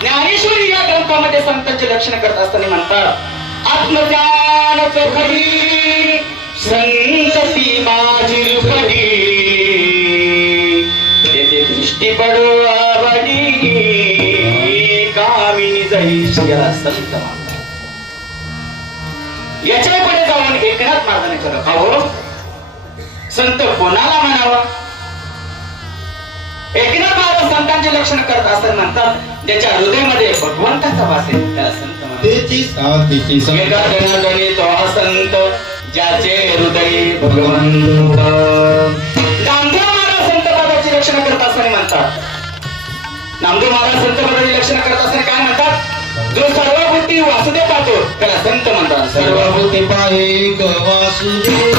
ज्ञानेश्वरी या ग्रंथामध्ये संतांचे लक्षण करत असताना म्हणतात आत्मज्ञान चोखडी संतती माझी रूपडी तेथे दृष्टी पडो आवडी कामिनी जैशी याला संत म्हणतात. याच्या पुढे जाऊन एकनाथ महाराजांनी अहो संत कोणाला म्हणावा. एकनाथ महाराज संतांचे लक्षण करत असताना म्हणतात ज्याच्या हृदयामध्ये भगवंताचा वास आहे त्याला संत म्हणतात. तेची साथीची एका जनार्दनी तो हा संत ज्याचे हृदय भगवंत. नामदेव महाराज संत पदाची लक्षण करत असताना म्हणतात नामदेव महाराज संत पदाची लक्षण करत असताना काय म्हणतात जो सर्वभूती वासुदेव पाहतो त्याला संत म्हणतात. सर्वभूती पाहे वासुदेव